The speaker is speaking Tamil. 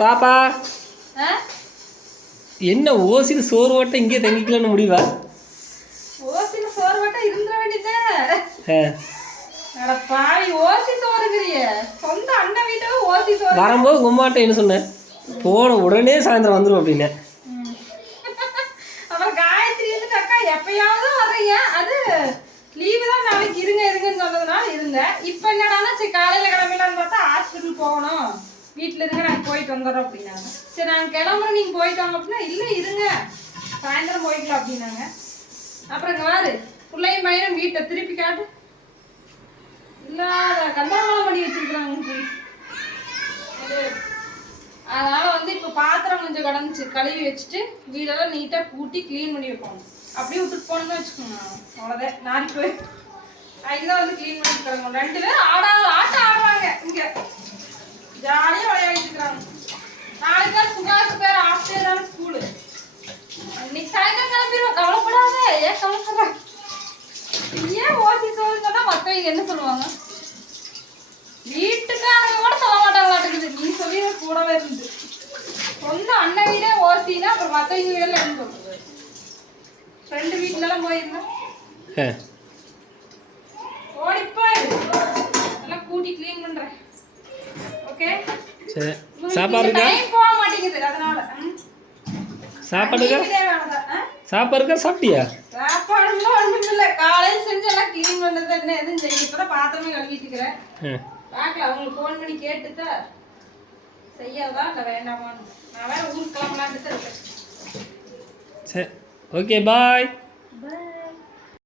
பாப்பா? என்ன ஓசியில் சோறு ஓட்ட இங்கே தங்கிக்கலாம்னு முடிவா? ஓசில சோறு வட்டா இருந்துட வேண்டியதே பாவி ஓசி சோறுங்கிறிய. சொந்த அண்ணன் வீட்டுல ஓசி சோறு. வரும்போது உம்மாட்ட என்ன சொன்னேன் போன உடனே சாயந்தரம் வந்துடும் அப்படின்னேன் ம். அப்புறம் காயத்ரி வந்து அக்கா எப்பயாவது வர்றீங்க. அது லீவு தான் நாளைக்கு இருங்க இருங்கன்னு சொன்னதுனால இருந்தேன். இப்போ என்னடான்னா சரி காலையில கிளம்பிடலான்னு பார்த்தா ஹாஸ்பிட்டல் போகணும். வீட்டில் இருங்க நாங்கள் போயிட்டு வந்துடுறோம் அப்படின்னாங்க. சரி நாங்கள் கிளம்புறோம். நீங்கள் போயிட்டு வாங்க அப்படின்னா இல்லை இருங்க. சாயந்தரம் போய்க்கலாம் அப்படின்னாங்க. அப்புறம் இங்கே வாரு பிள்ளையும் பையனும் வீட்டை திருப்பி காட்டு. இல்லாத கந்தரகோலம் பண்ணி வச்சிருக்கிறாங்க இது அதனால வந்து இப்போ பாத்திரம் கொஞ்சம் கடந்துச்சு. கழுவி வச்சுட்டு வீடெல்லாம் நீட்டாக கூட்டி க்ளீன் பண்ணி வைப்போம் அப்படியே விட்டுட்டு போனோம்னு வச்சுக்கோங்க. அவ்வளோதான் நாளைக்கு போய் அதுக்கு தான் வந்து க்ளீன் பண்ணி இருக்கிறாங்க ரெண்டு பேரும் ஆடா ஆட்டா ஏன் ஓசி சொல்லுங்கன்னா மற்றவங்க என்ன சொல்லுவாங்க? வீட்டுக்காரங்க கூட சொல்ல மாட்டாங்களாட்டுக்குது. நீ சொல்லி கூடவே இருந்து. சொந்த அண்ணன் வீடே ஓசினா அப்புறம் மற்றவங்க வீடெல்லாம் என்ன சொல்றது? ஃப்ரெண்டு வீட்டுலலாம் போயிருந்தா? ஆ. ஓடிப்பா எல்லாம் கூட்டி க்ளீன் பண்றேன். ஓகே சரி. சாப்பாடு இருக்கா போக மாட்டேங்குது. அதனால. சாப்பாடு இருக்கா இருக்கா சாப்பிட்டியா? சாப்பாடுலாம் ஒண்ணும் இல்ல காலையில செஞ்சு எல்லாம் க்ளீன் பண்ணது என்ன எதுவும் செய்ய இப்பதான் பாத்திரமே கழுவிட்டு இருக்கிறேன். அவங்களுக்கு ஃபோன் பண்ணி கேட்டுட்டா செய்யறதா இல்லை வேண்டாமான்னு. நான் வேற ஊருக்கு கிளம்பலான்ட்டு தான் இருக்கேன். சரி ஓகே பாய் பாய்